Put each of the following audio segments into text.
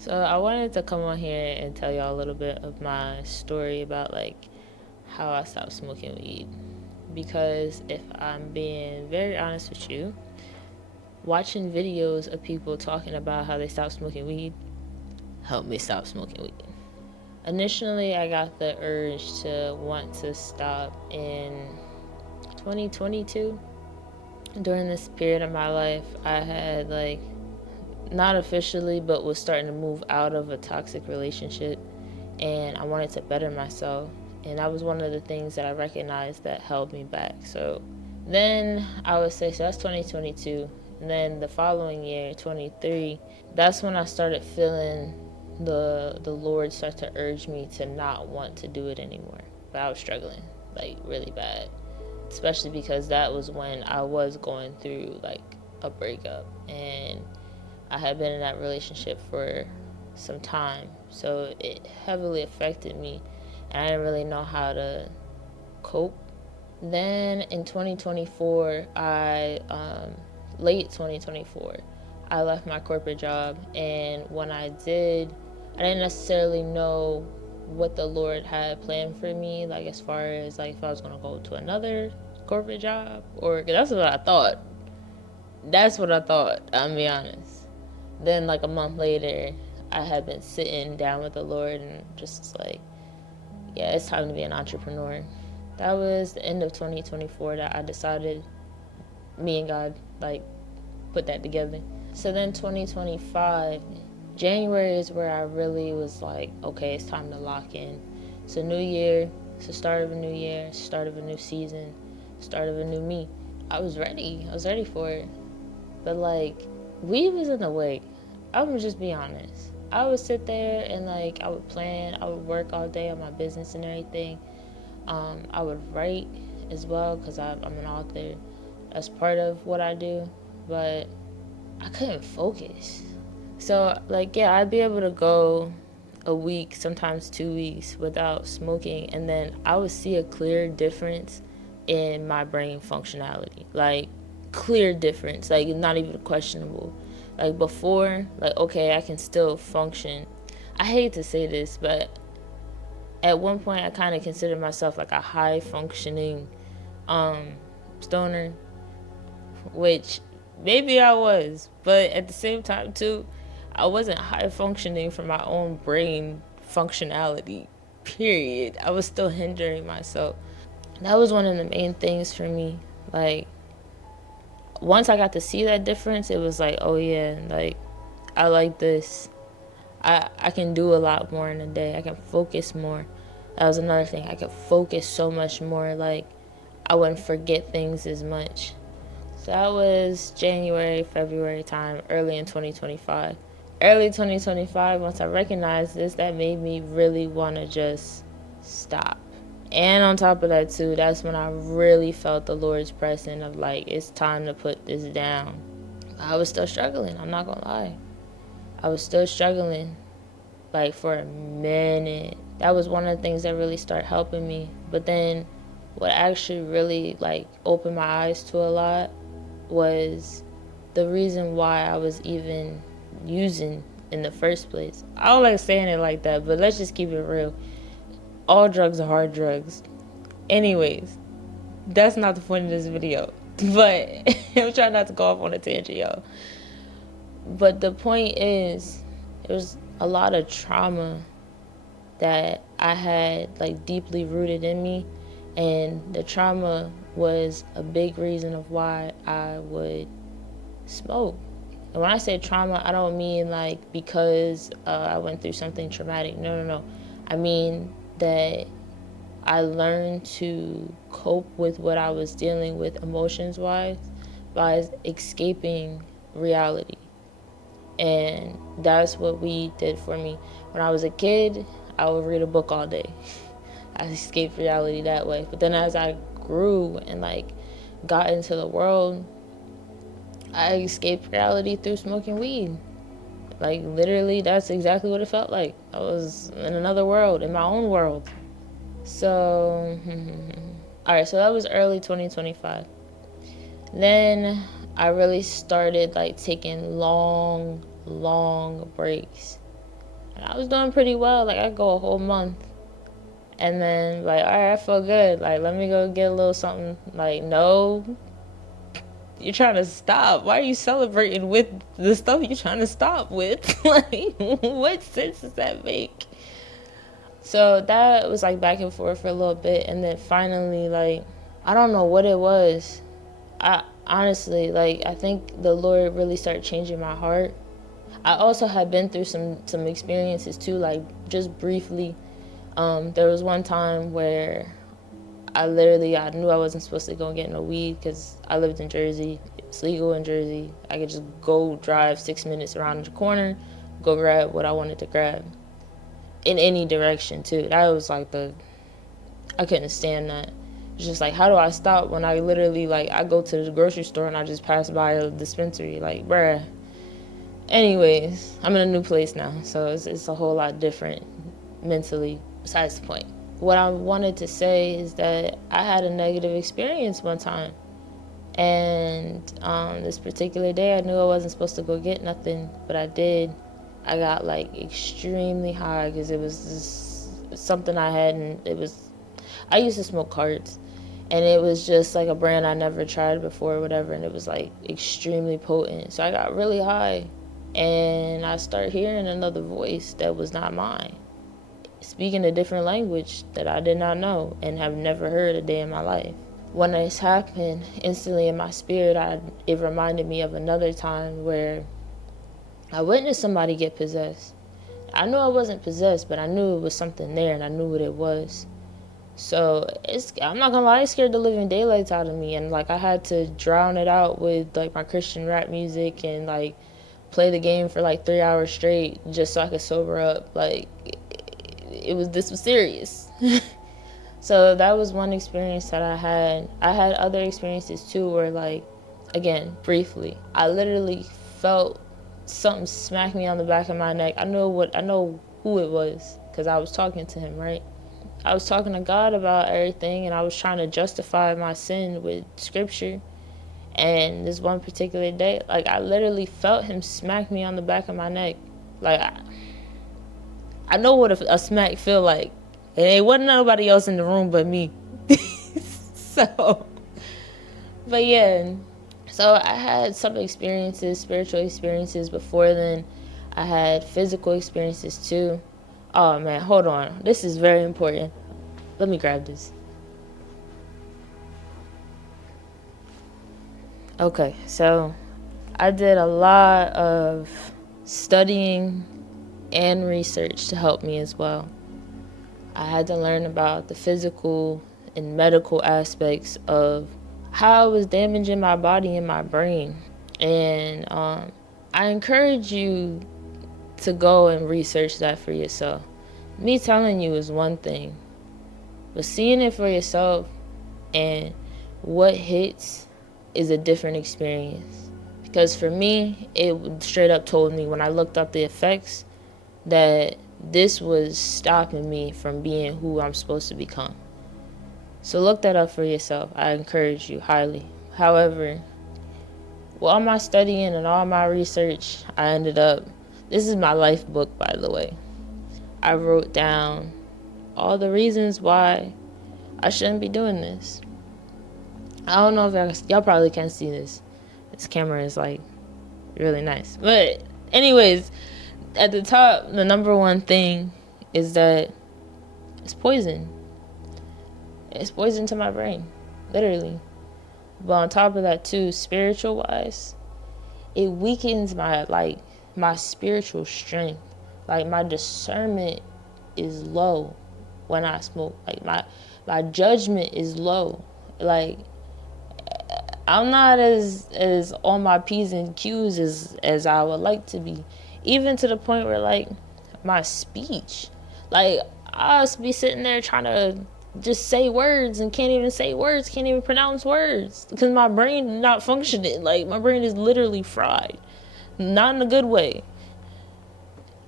So I wanted to come on here and tell y'all a little bit of my story about how I stopped smoking weed. Because if I'm being very honest with you, watching videos of people talking about how they stopped smoking weed helped me stop smoking weed. Initially, I got the urge to want to stop in 2022. During this period of my life, I had not officially, but was starting to move out of a toxic relationship, and I wanted to better myself. And that was one of the things that I recognized that held me back. So then I would say, so that's 2022. And then the following year, 23, that's when I started feeling the Lord start to urge me to not want to do it anymore. But I was struggling really bad, especially because that was when I was going through a breakup, and I had been in that relationship for some time, so it heavily affected me, and I didn't really know how to cope. Then in 2024, late 2024, I left my corporate job, and when I did, I didn't necessarily know what the Lord had planned for me, as far as if I was gonna go to another corporate job, or that's what I thought. That's what I thought. I'll be honest. Then a month later, I had been sitting down with the Lord and just yeah, it's time to be an entrepreneur. That was the end of 2024 that I decided me and God put that together. So then 2025, January is where I really was okay, it's time to lock in. It's a new year. It's the start of a new year, start of a new season, start of a new me. I was ready. I was ready for it. But weed was in the way. I'm gonna just be honest. I would sit there and I would plan. I would work all day on my business and everything. I would write as well because I'm an author. That's part of what I do. But I couldn't focus. So yeah, I'd be able to go a week, sometimes 2 weeks without smoking, and then I would see a clear difference in my brain functionality. Clear difference, not even questionable. Before, okay, I can still function. I hate to say this, but at one point I kind of considered myself a high functioning stoner, which maybe I was, but at the same time too, I wasn't high functioning for my own brain functionality. Period. I was still hindering myself. That was one of the main things for me. Once I got to see that difference, it was oh yeah, I like this. I can do a lot more in a day. I can focus more. That was another thing. I could focus so much more. I wouldn't forget things as much. So that was January, February time, early in 2025. Early 2025, once I recognized this, that made me really want to just stop. And on top of that too, that's when I really felt the Lord's pressing of it's time to put this down. I was still struggling, I'm not gonna lie. I was still struggling for a minute. That was one of the things that really started helping me. But then what actually really opened my eyes to a lot was the reason why I was even using in the first place. I don't like saying it like that, but let's just keep it real. All drugs are hard drugs. Anyways, that's not the point of this video. But I'm trying not to go off on a tangent, y'all. But the point is, there's a lot of trauma that I had deeply rooted in me, and the trauma was a big reason of why I would smoke. And when I say trauma, I don't mean because I went through something traumatic. No. I mean that I learned to cope with what I was dealing with emotions wise by escaping reality. And that's what weed did for me. When I was a kid, I would read a book all day. I escaped reality that way. But then as I grew and got into the world, I escaped reality through smoking weed. Literally, that's exactly what it felt like. I was in another world, in my own world. So, alright, so that was early 2025. Then I really started taking long breaks. I was doing pretty well. Like, I go a whole month. And then, like, all right, I feel good. Like, let me go get a little something. Like, no, you're trying to stop. Why are you celebrating with the stuff you're trying to stop with? Like, what sense does that make? So that was like back and forth for a little bit. And then finally, like, I don't know what it was. I honestly, like, I think the Lord really started changing my heart. I also had been through some experiences too, like, just briefly. There was one time where I knew I wasn't supposed to go get no weed because I lived in Jersey. It's legal in Jersey. I could just go drive 6 minutes around the corner, go grab what I wanted to grab in any direction too. That was like I couldn't stand that. It's just like, how do I stop when I literally, like, I go to the grocery store and I just pass by a dispensary? Like, bruh. Anyways, I'm in a new place now, so it's a whole lot different mentally. Besides the point. What I wanted to say is that I had a negative experience one time. And this particular day, I knew I wasn't supposed to go get nothing, but I did. I got, like, extremely high because it was just something I had, and I used to smoke cards, and it was just like a brand I never tried before or whatever, and it was like extremely potent. So I got really high, and I started hearing another voice that was not mine, speaking a different language that I did not know and have never heard a day in my life. When this happened, instantly in my spirit, it reminded me of another time where I witnessed somebody get possessed. I knew I wasn't possessed, but I knew it was something there, and I knew what it was. So I'm not gonna lie, it scared the living daylights out of me, and like I had to drown it out with like my Christian rap music and like play the game for like 3 hours straight just so I could sober up. Like this was serious. So that was one experience that I had. I had other experiences too where, like, again, briefly, I literally felt something smack me on the back of my neck. I know who it was because I was talking to him, right? I was talking to God about everything, and I was trying to justify my sin with scripture. And this one particular day, like, I literally felt him smack me on the back of my neck. Like, I know what a smack feel like. And it wasn't nobody else in the room but me. So, but yeah. So I had some experiences, spiritual experiences before then. I had physical experiences too. Oh man, hold on. This is very important. Let me grab this. Okay, so I did a lot of studying and research to help me as well. I had to learn about the physical and medical aspects of how it was damaging my body and my brain. And I encourage you to go and research that for yourself. Me telling you is one thing, but seeing it for yourself and what hits is a different experience. Because for me, it straight up told me when I looked up the effects that this was stopping me from being who I'm supposed to become. So look that up for yourself. I encourage you highly. However, with all my studying and all my research, I ended up, this is my life book, by the way. I wrote down all the reasons why I shouldn't be doing this. I don't know if y'all probably can't see this. This camera is like really nice. But anyways, at the top, the number one thing is that it's poison. It's poison to my brain, literally. But on top of that too, spiritual wise, it weakens my spiritual strength. Like my discernment is low when I smoke. Like my judgment is low. Like I'm not as on my P's and Q's as I would like to be. Even to the point where, like, my speech, like, I'll be sitting there trying to just say words and can't even say words, can't even pronounce words because my brain is not functioning. Like, my brain is literally fried, not in a good way.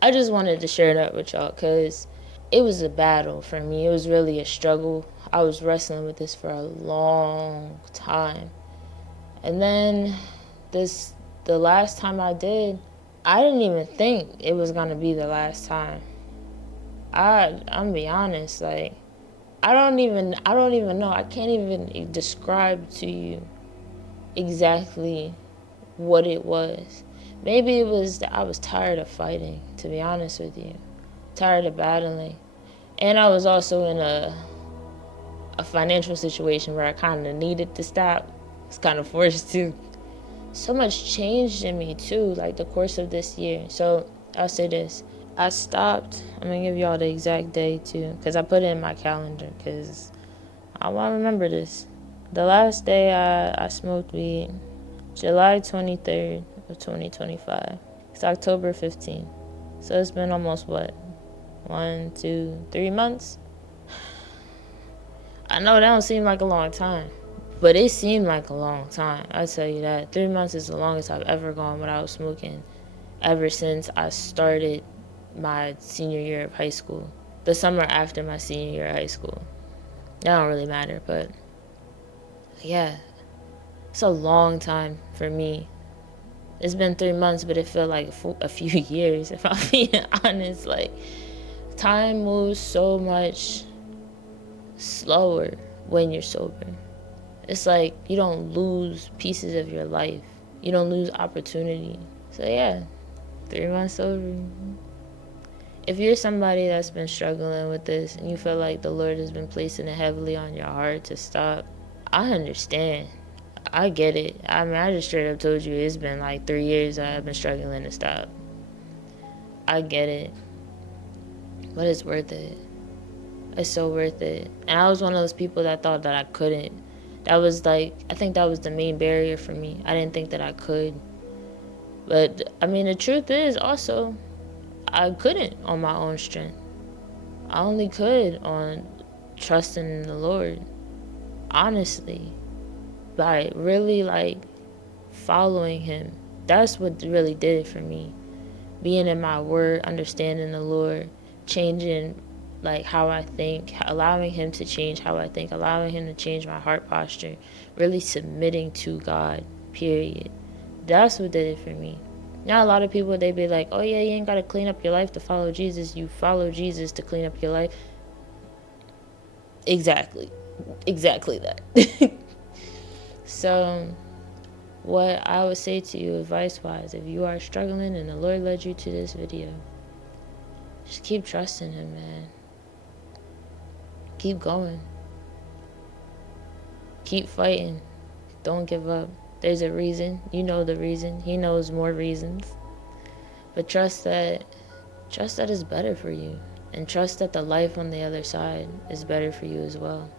I just wanted to share that with y'all because it was a battle for me. It was really a struggle. I was wrestling with this for a long time. And then the last time I did, I didn't even think it was gonna be the last time. I'm gonna be honest, like I don't even know. I can't even describe to you exactly what it was. Maybe it was that I was tired of fighting, to be honest with you. Tired of battling. And I was also in a financial situation where I kind of needed to stop. It's kind of forced to. So much changed in me too, like the course of this year. So I'll say this. I stopped. I'm going to give y'all the exact day too, because I put it in my calendar, because I want to remember this. The last day I smoked weed, July 23rd of 2025. It's October 15th. So it's been almost what? 1, 2, 3 months? I know that don't seem like a long time, but it seemed like a long time. I tell you that. 3 months is the longest I've ever gone without smoking ever since I started my senior year of high school. The summer after my senior year of high school. That don't really matter, but yeah, it's a long time for me. It's been 3 months, but it felt like a few years, if I'm being honest. Like, time moves so much slower when you're sober. It's like you don't lose pieces of your life. You don't lose opportunity. So yeah, 3 months sober. If you're somebody that's been struggling with this and you feel like the Lord has been placing it heavily on your heart to stop, I understand. I get it. I mean, I just straight up told you it's been like 3 years I've been struggling to stop. I get it. But it's worth it. It's so worth it. And I was one of those people that thought that I couldn't. That was like, I think that was the main barrier for me. I didn't think that I could. But I mean, the truth is also, I couldn't on my own strength. I only could on trusting in the Lord. Honestly. By really like following Him. That's what really did it for me. Being in my word, understanding the Lord, changing like how I think, allowing Him to change how I think, allowing Him to change my heart posture, really submitting to God, period. That's what did it for me. Now a lot of people, they be like, oh yeah, you ain't gotta clean up your life to follow Jesus. You follow Jesus to clean up your life. Exactly that. So what I would say to you advice wise, if you are struggling and the Lord led you to this video, just keep trusting Him, man. Keep going. Keep fighting. Don't give up. There's a reason. You know the reason. He knows more reasons. But trust that it's better for you. And trust that the life on the other side is better for you as well.